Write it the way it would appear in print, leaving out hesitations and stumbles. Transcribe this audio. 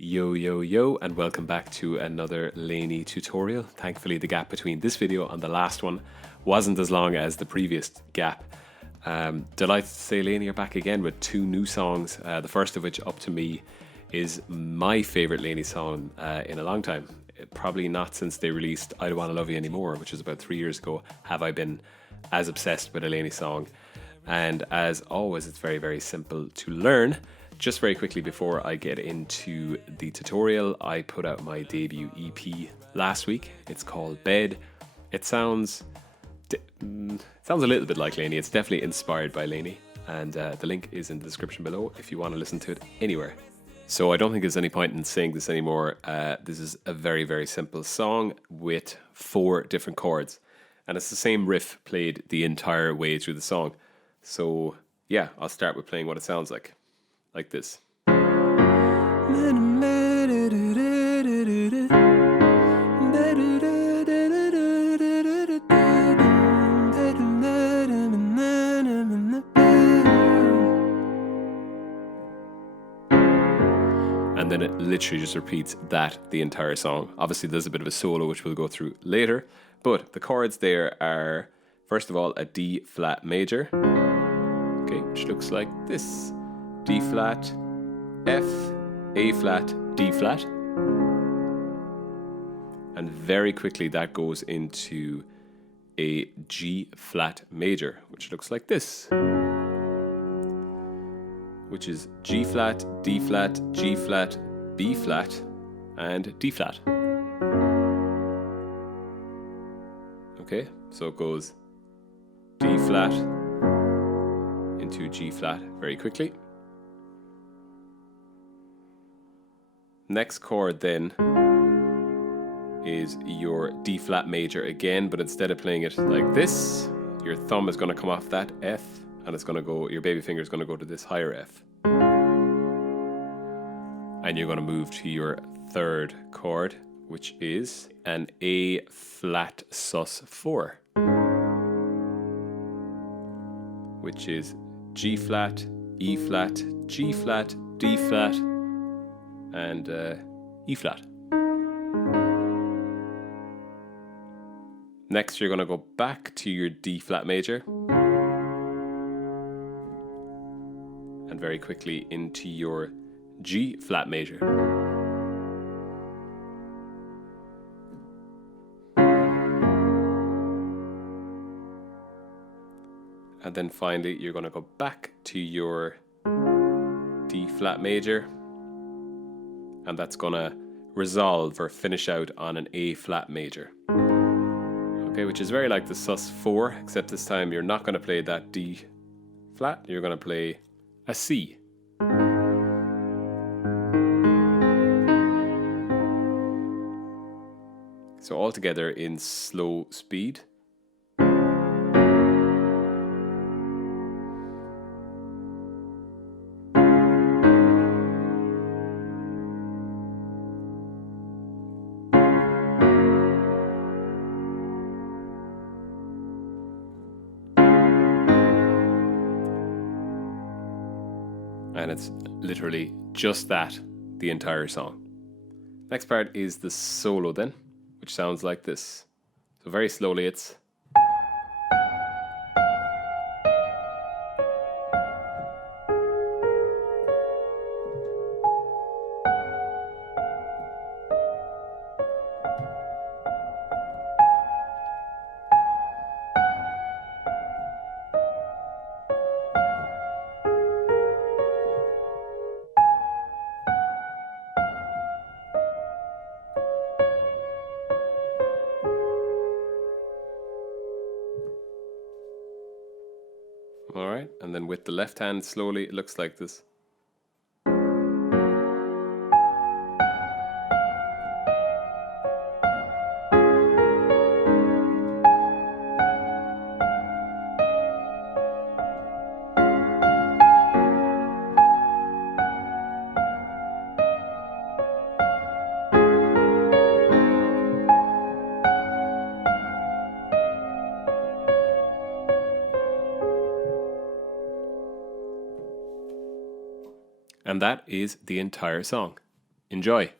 Yo, yo, yo, and welcome back to another LANY tutorial. Thankfully, the gap between this video and the last one wasn't as long as the previous gap. Delighted to say LANY are back again with two new songs, the first of which, Up To Me, is my favourite LANY song in a long time. Probably not since they released I Don't Wanna Love You Anymore, which was about 3 years ago, have I been as obsessed with a LANY song. And as always, it's very, very simple to learn. Just very quickly before I get into the tutorial, I put out my debut EP last week. It's called Bed. It sounds a little bit like LANY. It's definitely inspired by LANY, and the link is in the description below if you want to listen to it anywhere. So I don't think there's any point in saying this anymore. This is a very, very simple song with 4 different chords, and it's the same riff played the entire way through the song. So yeah, I'll start with playing what it sounds like this. And then it literally just repeats that the entire song. Obviously there's a bit of a solo which we'll go through later, but the chords there are, first of all, a D flat major, okay, which looks like this. D flat, F, A flat, D flat. And very quickly that goes into a G flat major, which looks like this, which is G flat, D flat, G flat, B flat, and D flat. Okay, so it goes D flat into G flat very quickly. Next chord then is your D flat major again, but instead of playing it like this, your thumb is going to come off that F, and it's going to go, your baby finger is going to go to this higher F. And you're going to move to your third chord, which is an A flat sus4, which is G flat, E flat, G flat, D flat, and E flat. Next, you're going to go back to your D flat major and very quickly into your G flat major. And then finally, you're going to go back to your D flat major, and that's going to resolve or finish out on an A flat major. Okay, which is very like the sus4, except this time you're not going to play that D flat, you're going to play a C. So all together in slow speed. And it's literally just that the entire song. Next part is the solo then, which sounds like this. So very slowly it's all right, and then with the left hand slowly it looks like this. And that is the entire song. Enjoy.